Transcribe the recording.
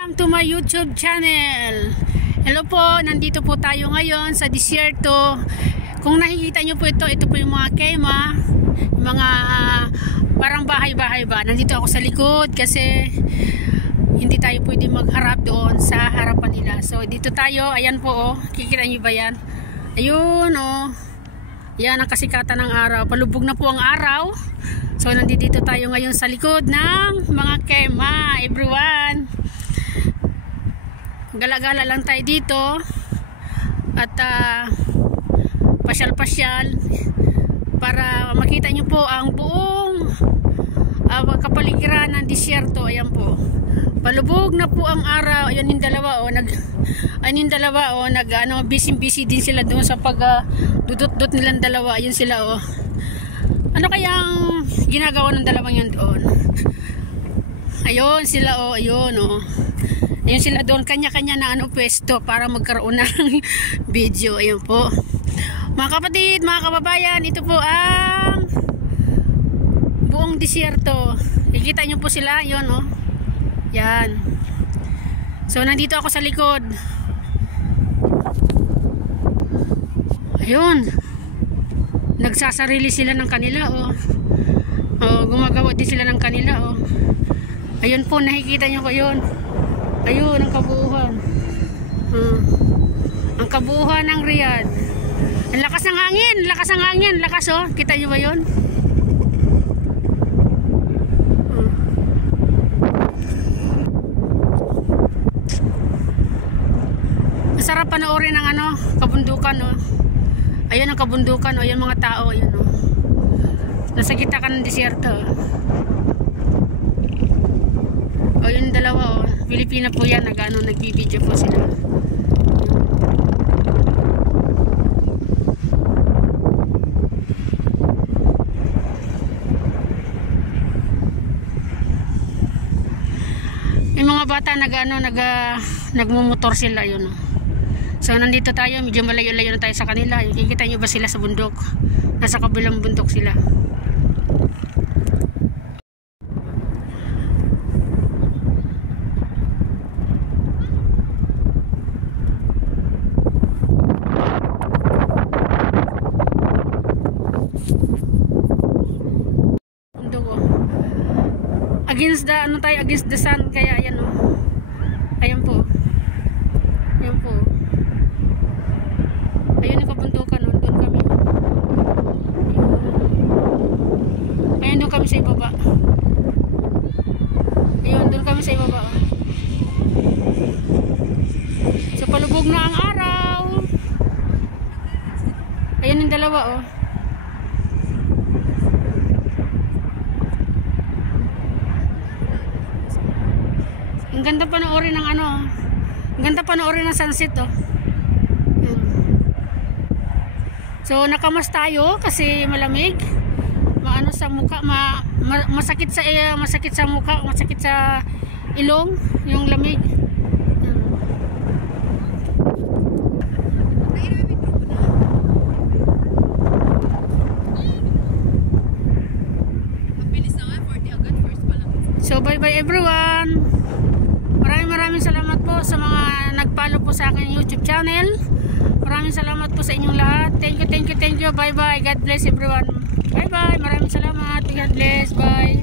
Welcome to my YouTube channel. Hello po, nandito po tayo ngayon sa disyerto. Kung nakikita nyo po ito po yung mga kema, mga parang bahay-bahay ba. Nandito ako sa likod kasi hindi tayo pwede magharap doon sa harapan nila. So dito tayo, ayan po oh, kikita nyo ba yan? Ayun oh, yan ang kasikatan ng araw. Palubog na po ang araw. So nandito tayo ngayon sa likod ng mga kema, everyone. Gala-gala lang tayo dito at pasyal-pasyal para makita nyo po ang buong kapaligiran ng disyerto. Ayan po, palubog na po ang araw. Ayun yung dalawa busy din sila doon sa pag dudot-dot nilang dalawa. Ayun sila oh. Ano kayang ginagawa ng dalawang yun doon? Ayun sila oh, ayun oh. Ayun sila doon, kanya-kanya na pwesto para magkaroon ng video. Ayun po. Mga kapatid, mga kababayan, ito po ang buong disyerto. Ikita nyo po sila, yun oh. Yan. So, nandito ako sa likod. Ayun. Nagsasarili sila ng kanila oh. Oh, gumagawa din sila ng kanila oh. Ayun po, nakikita nyo ko yun. Ayun ang kabuuan. Ang kabuuan ng Riyadh. Ang lakas ng hangin, lakas oh. Kita nyo ba yun? Masarap panoorin ng kabundukan oh. Ayun ang kabundukan oh, ayun mga tao, ayun oh. Nasa gitna ka ng disyerto. O yung dalawa oh, Pilipina po yan, nagbibideo po sila. Yung mga bata nagmumotor sila yun oh. So nandito tayo, medyo malayo-layo na tayo sa kanila. Kikita nyo ba sila sa bundok? Nasa kabilang bundok sila. Against the against the sun, kaya ayan oh. Ayan po. Ayan po. Ayun yung kabundukan oh. Doon kami. Ayun doon kami sa ibaba. Ayun doon kami sa ibaba oh. So palubog na ang araw. Ayun yung dalawa oh. Ang ganda panoorin ng ang ganda panoorin ng sunset oh. So nakamas tayo kasi malamig. Sa mukha, masakit sa mukha, masakit sa ilong yung lamig. So bye bye everyone. Maraming salamat po sa mga nag-follow po sa aking YouTube channel. Maraming salamat po sa inyong lahat. Thank you. Bye bye. God bless everyone. Bye bye. Maraming salamat. God bless. Bye.